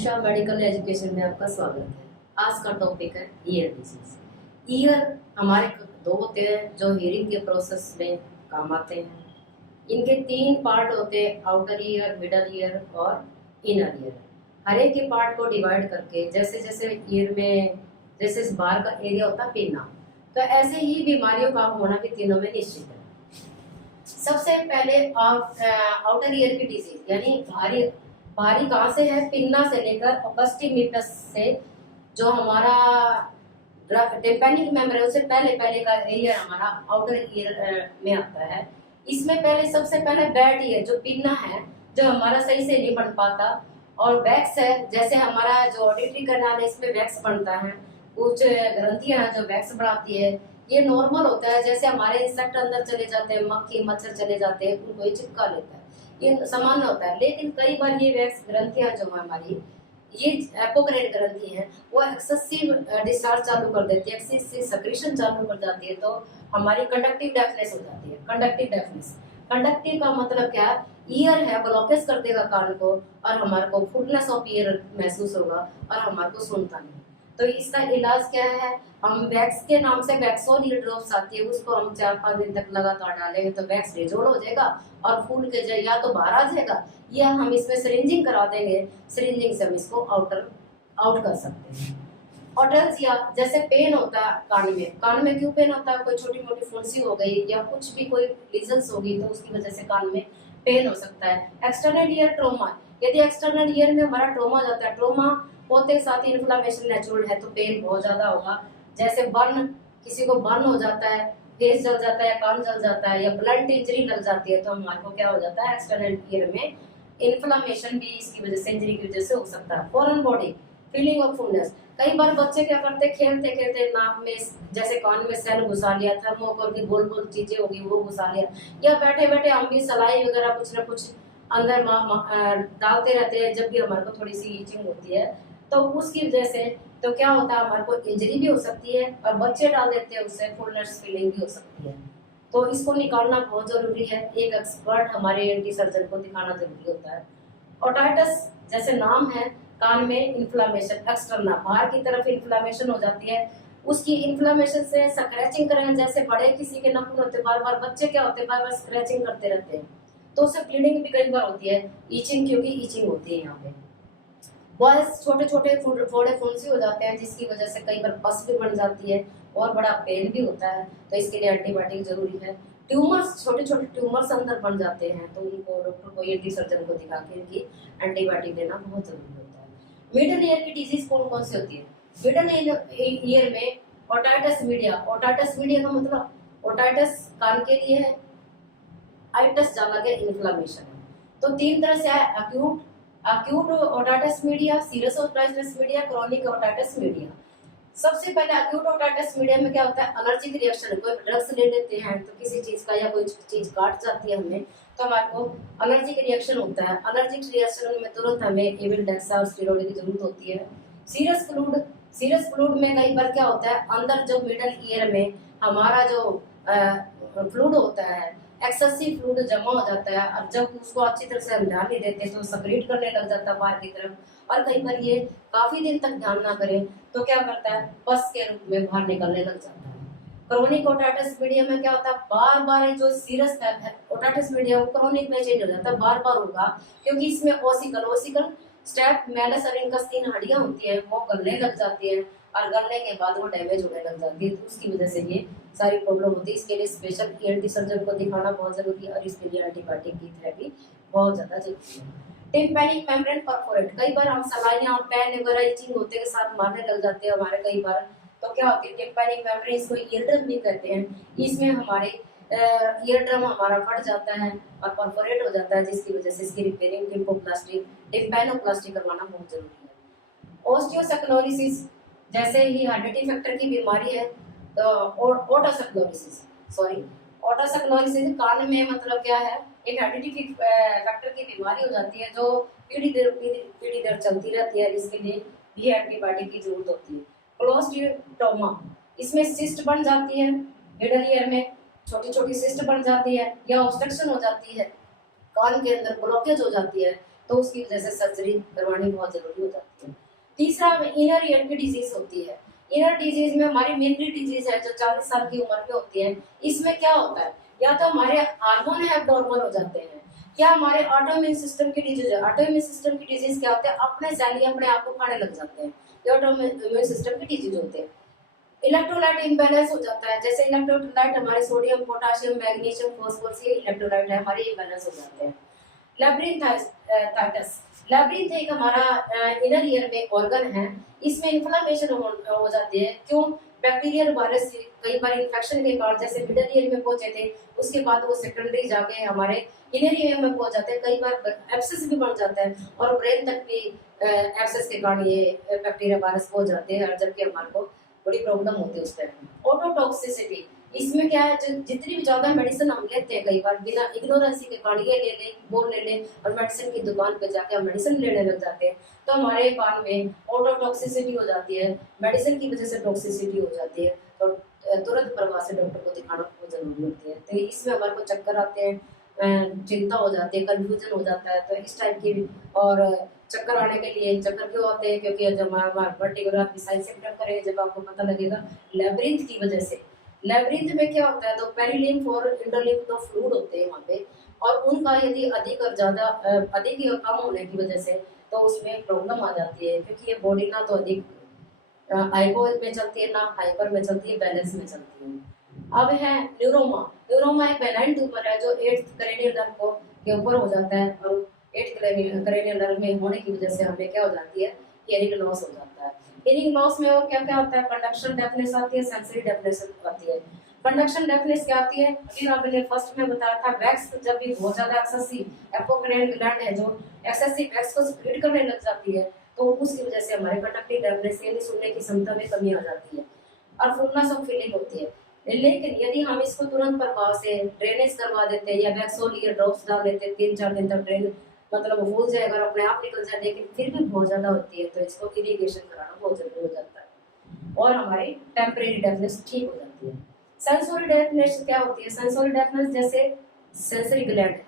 Usha medical education में आपका स्वागत है। आज का टॉपिक है ईयर डिजीज। ईयर हमारे दो होते हैं जो हियरिंग के प्रोसेस में काम आते हैं। इनके तीन पार्ट होते हैं, आउटर ईयर, मिडल ईयर और इनर ईयर। हर एक के पार्ट को डिवाइड करके जैसे जैसे ईयर में जैसे इस बाहर का एरिया होता है पिन्ना, तो ऐसे ही बीमारियों का होना भी तीनों में निश्चित है। सबसे पहले आउटर ईयर की डिजीज यानी भारी कहाँ से है, पिन्ना से लेकर ऑपस्टिमिटस से जो हमारा टिम्पैनिक मेम्ब्रेन है उससे पहले का एरिया हमारा आउटर ईयर में आता है। इसमें पहले सबसे पहले बैड ईयर जो पिन्ना है जो हमारा सही से नहीं बन पाता, और वैक्स है जैसे हमारा जो ऑडिटरी कैनाल है इसमें वैक्स बनता है, कुछ ग्रंथियां हैं जो वैक्स बढ़ाती है। ये नॉर्मल होता है, जैसे हमारे इंसेक्ट अंदर चले जाते हैं, मक्खी मच्छर चले जाते हैं, उनको ये चिपका लेता है, ये सामान्य होता है। लेकिन कई बार ये वैक्स ग्रंथियां जो है हमारी, ये एपोक्रेट ग्रंथि है, वो एक्सेसिव डिस्चार्ज चालू कर देती है, एक्सेसिव सेक्रेशन चालू कर जाती है, तो हमारी कंडक्टिव डेफनेस हो जाती है। कंडक्टिव का मतलब क्या है, ईयर है ब्लॉकेज कर देगा कान को और हमारे को फुलनेस ऑफ ईयर महसूस होगा और हमारे को सुनता नहीं। तो इसका इलाज क्या है, हम वैक्स के नाम से वैक्सोल ईयर ड्रॉप्स आती है, उसको हम 4-5 दिन तक लगातार डालेंगे तो वैक्स रिजोल्व हो जाएगा और फूल के या तो बाहर आ जाएगा या हम इसमें सिरिंजिंग करा देंगे, सिरिंजिंग से हम इसको आउट कर सकते हैं। ऑटल्जिया जैसे पेन होता है कान में क्यों पेन होता है, कोई छोटी मोटी फुंसी हो गई या कुछ भी कोई लीजन्स होगी तो उसकी वजह से कान में पेन हो सकता है। एक्सटर्नल ईयर ट्रोमा, यदि एक्सटर्नल ईयर में हमारा ट्रोमा जाता है, ट्रोमा होते साथ इन्फ्लामेशन नेचुरल है तो पेन बहुत ज्यादा होगा। जैसे बर्न, किसी को बर्न हो जाता है, फेस जल जाता है, कान जल जाता है या ब्लंट इंजरी लग जाती है तो हमारे को क्या हो जाता है, एक्सटर्नल ईयर में इन्फ्लामेशन भी इसकी वजह से, इंजरी की वजह से हो सकता है। Foreign body, feeling of fullness, कई बार बच्चे क्या करते हैं, खेलते खेलते नाक में जैसे कान में सेल घुसा लिया, थर्मोकोल की गोल गोल चीजें होगी वो घुसा लिया, या बैठे बैठे हम भी सलाई वगैरह कुछ ना कुछ अंदर डालते रहते हैं, जब भी हमारे को थोड़ी सी ईचिंग होती है तो उसकी वजह से तो क्या होता है, हमारे को इंजरी भी हो सकती है और बच्चे डाल देते हैं उससे फुलनेस फीलिंग भी हो सकती है। तो इसको निकालना बहुत जरूरी है, एक एक्सपर्ट हमारे एंटी सर्जन को दिखाना जरूरी होता है। ओटाइटिस जैसे नाम है, कान में इन्फ्लामेशन, एक्सटर्नल बाहर की तरफ इन्फ्लामेशन हो जाती है, उसकी इन्फ्लामेशन से स्क्रैचिंग करें, जैसे बड़े किसी के नाखून होते बार बार, बच्चे क्या होते बार बार स्क्रैचिंग करते रहते हैं तो उससे ब्लीडिंग भी कई बार होती है, ईचिंग क्योंकि ईचिंग होती है यहाँ पे। बॉयज छोटे छोटे फोड़े फुंसी हो जाते हैं जिसकी वजह से कई बार पस भी बन जाती है और बड़ा पेन भी होता है, तो इसके लिए एंटीबायोटिक जरूरी है। ट्यूमर्स, छोटे छोटे ट्यूमर्स अंदर बन जाते हैं तो उनको डॉक्टर को, एंटी सर्जन को दिखा के इनकी एंटीबायोटिक देना बहुत जरूरी होता है। मिडल ईयर की डिजीज कौन कौन सी होती है, मिडल ईयर में ओटाइटिस मीडिया, ओटाइटिस मीडिया का मतलब ओटाइटिस कान के लिए है, आइटस जाना के इन्फ्लामेशन है। तो तीन तरह से है, acute otitis media, serious otitis media, chronic otitis media. सबसे पहले अक्यूट ओटाइटिस मीडिया में क्या होता है, एलर्जिक रिएक्शन, कोई ड्रग्स ले लेते हैं तो किसी चीज का या कोई चीज काट जाती है हमें तो हमारे को एलर्जिक रिएक्शन होता है। एलर्जिक रिएक्शन में तुरंत हमें एविलडेक्सा और स्टेरॉइड की जरूरत होती है। सीरियस फ्लूइड में कई बार क्या होता है, अंदर जो मिडल ईयर में हमारा जो फ्लूइड होता है, एक्सेसिव फ्लूइड जमा हो जाता है और जब उसको अच्छी तरह से हम ध्यान नहीं देते तो सेक्रेट करने लग जाता है बाहर की तरफ, और कई बार ये काफी दिन तक ध्यान ना करें तो क्या करता है, पस के रूप में बाहर निकलने लग जाता है। क्रोनिक ओटाइटिस मीडिया में क्या होता है, बार बार जो सीरियस ओटाइटिस मीडिया वो क्रोनिक में चेंज हो जाता है, बार बार होगा क्योंकि इसमें ओसिकल स्टेप मेलस और इनकस 3 हड्डियां होती है वो गलने लग जाती है और गलने के बाद वो डैमेज होने लग जाती है, तो उसकी वजह से ये सारी प्रॉब्लम होती है। इसके लिए स्पेशल एंटी सर्जन को दिखाना बहुत जरूरी है और इसके लिए एंटीबायोटिक की थेरेपी बहुत ज्यादा जरूरी है। टिम्पैनिक मेम्ब्रेन परफोरेट, कई बार हम सलाइयां और पेन वगैरह ईचिंग होते के साथ मारने लग जाते हैं हमारे, कई बार तो क्या होती है टिम्पैनिक मेम्ब्रेन, इसको ईयरड्रम भी कहते हैं, इसमें हमारे ईयरड्रम हमारा फट जाता है और परफोरेट हो जाता है जिसकी वजह से इसकी रिपेयरिंग टिम्पैनोप्लास्टी करवाना बहुत जरूरी है। ऑस्टियोसेक्लोसिस जैसे ही हेरिडिटी फैक्टर की बीमारी है तो ओटोसेक्लोसिस कान में मतलब क्या है, एक हेरिडिटी फैक्टर की बीमारी हो जाती है जो पीढ़ी दर चलती रहती है, जिसके लिए भी एंटीबायोटिक की जरूरत होती है। क्लोस्ट्रियोटोमा, इसमें सिस्ट बन जाती है, मिडल ईयर में छोटी छोटी सिस्ट बन जाती है या ऑब्स्ट्रक्शन हो जाती है, कान के अंदर ब्लॉकेज हो जाती है तो उसकी वजह से सर्जरी करवानी बहुत जरूरी हो जाती है। तीसरा इनर ईयर की डिजीज होती है। इनर डिजीज में हमारी मेनली डिजीज है जो 40 साल की उम्र में होती है। इसमें क्या होता है, या तो हमारे हार्मोन एब्नॉर्मल हो जाते हैं, या हमारे ऑटोइम्यून सिस्टम की डिजीज है। ऑटोइम्यून सिस्टम की डिजीज क्या होते हैं, अपने सेल ही अपने आप को खाने लग जाते हैं, ये ऑटोइम्यून सिस्टम की डिजीज होते हैं। इलेक्ट्रोलाइट इम्बैलेंस हो जाता है, जैसे इलेक्ट्रोलाइट हमारे सोडियम, पोटेशियम, मैग्नीशियम, फास्फोरस, ये इलेक्ट्रोलाइट है हमारे इम्बैलेंस हो जाते हैं। लैब्रिंथाइटिस, लैब्रिंथ एक हमारा इनर ईयर में ऑर्गन है, इसमें इन्फ्लेमेशन हो जाती है। क्यों, बैक्टीरियल वायरस से कई बार इन्फेक्शन के कारण जैसे मिडल ईयर में पहुंचे थे, उसके बाद वो सेकेंडरी जाके हमारे इनर ईयर में पहुंच जाते हैं। कई बार एब्सेस भी बन जाता है और ब्रेन तक भी एब्सेस के कारण ये बैक्टीरिया वायरस पहुंच जाते हैं, और जबकि हमारे को बड़ी प्रॉब्लम होती है उस टाइम। ऑटोटॉक्सिसिटी, इसमें क्या है, जितनी भी ज्यादा मेडिसिन हम लेते हैं कई बार बिना इग्नोरेंसी के कारण, ये ले लें वो ले लें, और मेडिसिन की दुकान पे जाके हम मेडिसिन लेने लग जाते हैं, तो हमारे कान में ऑटोटॉक्सिसिटी हो जाती है, मेडिसिन की वजह से टॉक्सिसिटी हो जाती है। तो तुरंत प्रभाव से डॉक्टर को दिखाना बहुत जरूरी होती है। तो इसमें हमारे को चक्कर आते हैं, चिंता हो जाती है, कंफ्यूजन हो जाता है, तो इस टाइप की। और चक्कर आने के लिए, चक्कर क्यों आते हैं, क्योंकि जब हमारा पर्टिकुलर साइन सिम्टम करेंगे जब आपको पता लगेगा, लेब्रिंथ की वजह से। लेब्रिंथ में क्या होता है, तो पेरिलिम्फ और इंटरलिम्फ दो फ्लूइड होते हैं वहाँ पे, और उनका यदि अधिक और ज्यादा अधिक या कम होने की वजह से तो उसमें प्रॉब्लम आ जाती है, क्योंकि ये बॉडी ना तो अधिक हाइपो में चलती है ना हाइपर में चलती है, बैलेंस में चलती है। अब है न्यूरोमा। न्यूरोमा एक बेनाइन ट्यूमर है जो 8th क्रेनियल नर्व को के ऊपर हो जाता है, और 8th क्रेनियल नर्व में होने की वजह से हमें क्या हो जाती है, हियरिंग लॉस हो जाता है। हियरिंग लॉस में और क्या क्या होता है, कंडक्शन डेफनेस आती है, सेंसरी डेफनेस आती है। कंडक्शन डेफनेस क्या आती है, अभी आपने फर्स्ट में बताया था, वैक्स जब भी बहुत ज्यादा एक्सेसिव एपोक्राइन ग्लैंड है जो एक्सेसिव वैक्स को सिक्रीट करने लग जाती है, तो उसकी वजह से हमारे कंडक्टिव डेफनेस यानी सुनने की क्षमता में कमी आ जाती है, और फुलनेस ऑफ फीलिंग होती है। लेकिन यदि हम इसको तुरंत प्रभाव से ड्रेनेज करवा देते हैं या वैक्सोल ईयर ड्रॉप्स डाल देते हैं, 3-4 दिन तक ड्रेन मतलब फूल जाएगा और अपने आप निकल जाए, लेकिन फिर भी बहुत ज्यादा होती है, तो इसको इरिगेशन कराना बहुत जरूरी हो जाता है, और हमारी टेम्परेरी डेफनेस ठीक हो जाती है। सेंसोरी डेफनेस क्या होती है, सेंसोरी डेफनेस जैसे सेंसरी ग्लैंड है,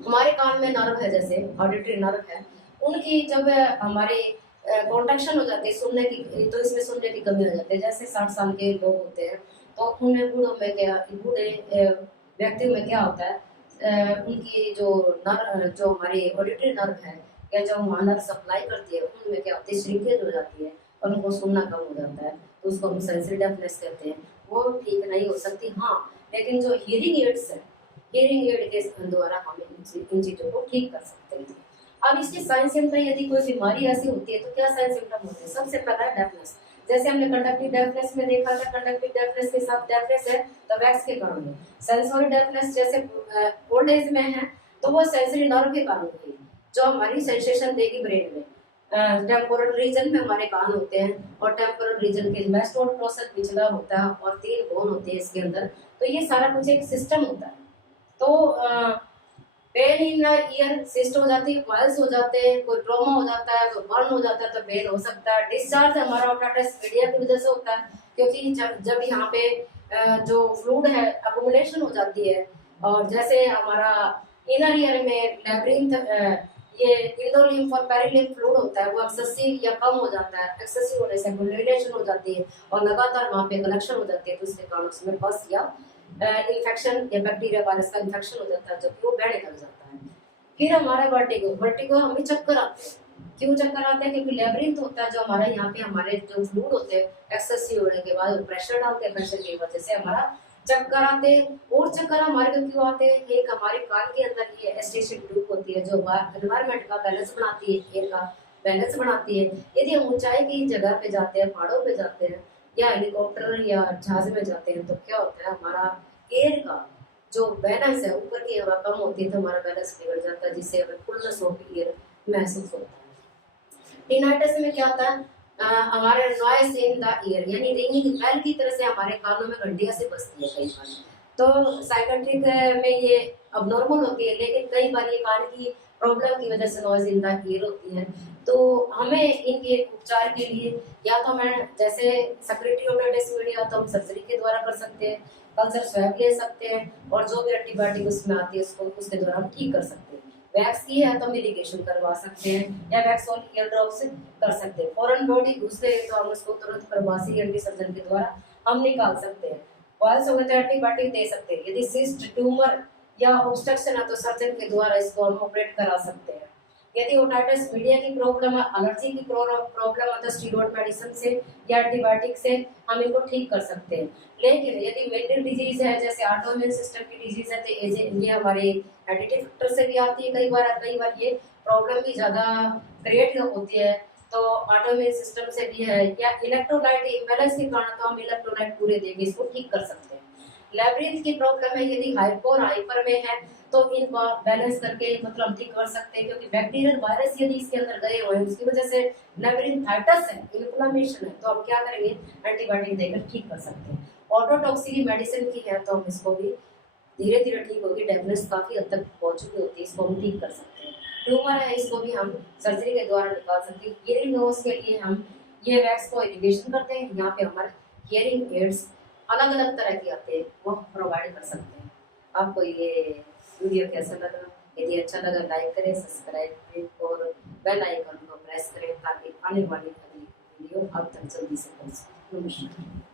हमारे कान में नर्व है, जैसे ऑडिटरी नर्व है, उनकी जब हमारे कॉन्ट्रैक्शन हो जाती है सुनने की, तो इसमें सुनने की कमी हो जाती है। जैसे 60 साल के लोग होते हैं, तो उनमें बूढ़ों में क्या, बूढ़े व्यक्तियों में क्या होता है, उनकी जो नर्व, जो हमारी ऑडिटरी नर्व है या जो वहाँ नर्व सप्लाई करती है, उनमें क्या होती है, श्रिंकेज हो जाती है और उनको सुनना कम हो जाता है, तो उसको हम सेंसरी डेफनेस कहते हैं। वो ठीक नहीं हो सकती, हाँ, लेकिन जो हियरिंग एड्स है, हियरिंग एड के द्वारा हम इन चीजों को ठीक कर सकते हैं। अब इसके साइन सिम्टम, यदि कोई बीमारी ऐसी होती है तो क्या साइन सिम्टम होते हैं, सबसे पहला है डेफनेस। जैसे हमने कंडक्टिव डेफनेस में देखा था, कंडक्टिव डेफनेस के साथ डेफनेस है तो वैक्स के कारण है। सेंसोरी डेफनेस जैसे ओल्ड एज में है तो वो सेंसरी नर्व के कारण होगी, जो हमारी सेंसेशन देगी ब्रेन में। टेम्पोरल रीजन में हमारे कान होते हैं, और टेम्पोरल रीजन के मेस्टोड प्रोसेस पिछला होता है, और 3 बोन होते हैं इसके अंदर, तो ये सारा कुछ एक सिस्टम होता है। तो पेन इन ईयर सिस्ट हो जाती है, वायल्स हो जाते हैं, कोई ट्रॉमा हो जाता है, कोई बर्न हो जाता है तो पेन हो सकता है। डिस्चार्ज हमारा ऑपरेटस मीडिया की वजह से होता है, क्योंकि जब यहाँ पे जो फ्लूइड है अकुमुलेशन हो जाती है, और जैसे हमारा इनर ईयर में लैब्रिंथ ये इंडोलिम्फ और पेरिलिम्फ फ्लूइड होता है, वो एक्सेसिव या कम हो जाता है, एक्सेसिव होने से अकुमुलेशन हो जाती है और लगातार वहाँ पे कलेक्शन हो जाती है, तो इसके कारण उसमें पस या इन्फेक्शन या बैक्टीरिया वायरस का इन्फेक्शन हो जाता है, जब वो बढ़ने लग जाता है। फिर हमारा वर्टिगो, वर्टिगो हमें चक्कर आते हैं। क्यों चक्कर आते हैं, क्योंकि लेब्रिंथ होता है जो हमारा यहाँ पे हमारे जो फ्लूइड होते हैं एक्सेसिव होने के बाद प्रेशर डालते हैं, प्रेशर की वजह से हमारा चक्कर आते हैं। और चक्कर हमारे को क्यों आते हैं, एक हमारे कान के अंदर ये एस्टेशन ट्यूब होती है जो एनवायरनमेंट का बैलेंस बनाती है, एयर का बैलेंस बनाती है। यदि हम ऊंचाई की जगह पे जाते हैं, पहाड़ों पे जाते हैं या हेलीकॉप्टर या जहाज में जाते हैं, तो क्या होता है, हमारा एयर का जो बैलेंस है, ऊपर की हवा कम होती है तो हमारा बैलेंस बिगड़ जाता है, जिससे हमें फुलनेस ऑफ एयर महसूस होता है। टिनाइटिस में क्या होता है, हमारे नॉइस इन द ईयर यानी रिंगिंग बेल की तरह से हमारे कानों में घंटियां से बजती है कई बार, तो साइकेट्रिक में ये अबनॉर्मल होती है, लेकिन कई बार ये कान की प्रॉब्लम की वजह से नॉइज इन द ईयर होती है। तो हमें इनके उपचार के लिए या तो हमें जैसे सेक्रेटरी ऑपरेटिस मीडिया तो हम सर्जरी के द्वारा कर सकते हैं, कल्चर स्वैब ले सकते हैं, और जो भी एंटीबायोटिक उसमें आती है उसको उसके द्वारा हम ठीक कर सकते हैं। वैक्स की है तो हम इरिगेशन करवा सकते हैं या वैक्स ऑन ईयर ड्रॉप्स कर सकते हैं। फॉरेन बॉडी घुस गए तो हम उसको तुरंत प्रवासी एंटी सर्जन के द्वारा हम निकाल सकते हैं। बॉयल्स हो गए तो एंटीबायोटिक दे सकते हैं। यदि सिस्ट ट्यूमर या ऑब्स्ट्रक्शन है तो सर्जन के द्वारा इसको हम ऑपरेट करा सकते हैं। यदि ओटाइटिस मीडिया की प्रॉब्लम है, एलर्जी की प्रॉब्लम है तो स्टीरॉयड मेडिसिन से या एंटीबायोटिक से हम इनको ठीक कर सकते हैं। लेकिन यदि मेंटल डिजीज है जैसे ऑटोइम्यून सिस्टम की डिजीज है तो ये हमारे हेरिडिटी फैक्टर से भी आती है। कई बार ये प्रॉब्लम भी ज्यादा क्रिएट होती है तो ऑटोइम्यून सिस्टम से भी है, या इलेक्ट्रोलाइट इम्बैलेंस के कारण तो हम इलेक्ट्रोलाइट पूरे देके इसको ठीक कर सकते हैं। लैब्रिंथ की प्रॉब्लम है, यदि हाइपर हाइपर में है तो इनको बैलेंस करके मतलब ठीक कर सकते हैं, क्योंकि बैक्टीरियल वायरस यदि इसके अंदर गए हुए हैं उसकी वजह से लैब्रिंथाइटिस है, इन्फ्लेमेशन है, तो हम क्या करेंगे एंटीबायोटिक देकर ठीक कर सकते हैं। ऑटोटॉक्सिक मेडिसिन की है तो हम इसको भी धीरे धीरे ठीक होगी, डेफनेस काफी हद तक पहुंच चुकी होती है, इसको हम ठीक कर सकते हैं। ट्यूमर है इसको भी हम सर्जरी के द्वारा निकाल सकते हैं। हियरिंग लॉस के लिए हम ये वैक्स को इरिगेशन करते हैं, यहाँ पे हमारे हियरिंग एड्स अलग अलग तरह के आते हैं वो प्रोवाइड कर सकते हैं। आपको ये वीडियो कैसा लगा? यदि अच्छा लगा लाइक करें, सब्सक्राइब करें और बेल आइकन को प्रेस करें ताकि आने वाली अगली वीडियो आप तक जल्दी से पहुंच सके। नमस्कार।